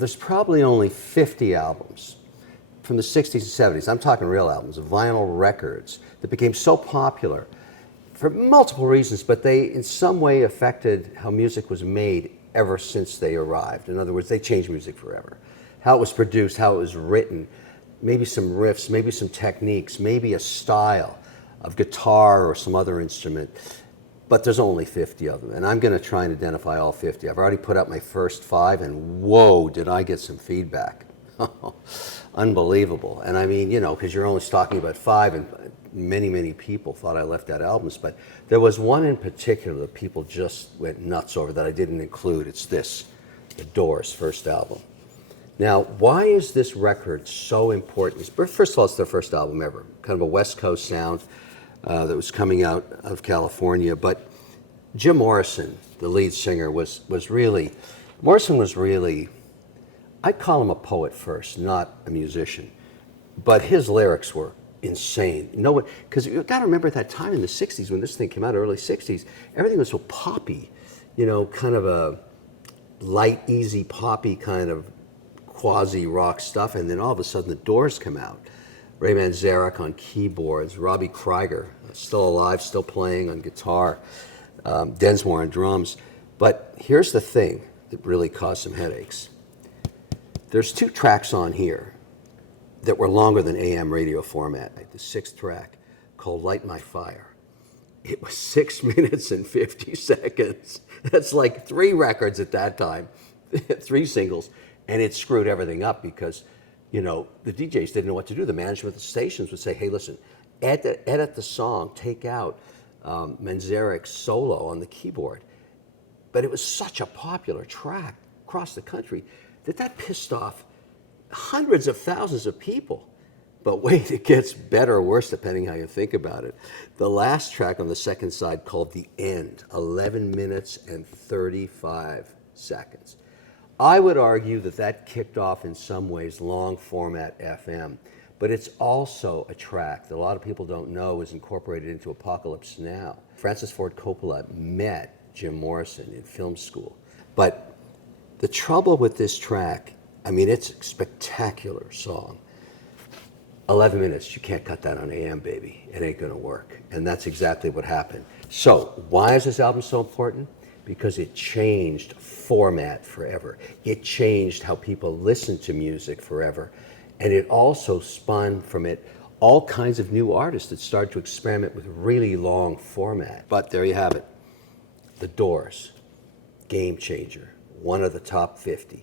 there's probably only 50 albums from the 60s and 70s. I'm talking real albums, vinyl records that became so popular for multiple reasons, but they in some way affected how music was made ever since they arrived. In other words, they changed music forever. How it was produced, how it was written, maybe some riffs, maybe some techniques, maybe a style of guitar or some other instrument. But there's only 50 of them, and I'm going to try and identify all 50. I've already put out my first 5, and whoa, did I get some feedback. Unbelievable. And I mean, you know, because you're only talking about 5, and many, many people thought I left out albums, but there was one in particular that people just went nuts over that I didn't include. It's this, The Doors' first album. Now, why is this record so important? First of all, it's their first album ever, kind of a West Coast sound that was coming out of California. But Jim Morrison, the lead singer, was really, I'd call him a poet first, not a musician. But his lyrics were insane. No, because you've got to remember at that time in the 60s when this thing came out, early 60s, everything was so poppy, you know, kind of a light, easy, poppy kind of quasi-rock stuff. And then all of a sudden the Doors come out. Ray Manzarek on keyboards, Robbie Krieger, still alive, still playing on guitar, Densmore on drums. But here's the thing that really caused some headaches. There's 2 tracks on here that were longer than AM radio format. The 6th track, called Light My Fire. It was 6 minutes and 50 seconds. That's like 3 records at that time, 3 singles, and it screwed everything up because, you know, the DJs didn't know what to do. The management of the stations would say, hey, listen, edit the song, take out Manzarek's solo on the keyboard. But it was such a popular track across the country that pissed off hundreds of thousands of people. But wait, it gets better or worse depending how you think about it. The last track on the second side, called The End, 11 minutes and 35 seconds. I would argue that kicked off in some ways long format FM, but it's also a track that a lot of people don't know is incorporated into Apocalypse Now. Francis Ford Coppola met Jim Morrison in film school. But the trouble with this track, I mean, it's a spectacular song. 11 minutes, you can't cut that on AM, baby. It ain't gonna work. And that's exactly what happened. So why is this album so important? Because it changed format forever. It changed how people listen to music forever. And it also spun from it all kinds of new artists that started to experiment with really long format. But there you have it. The Doors, game changer, one of the top 50.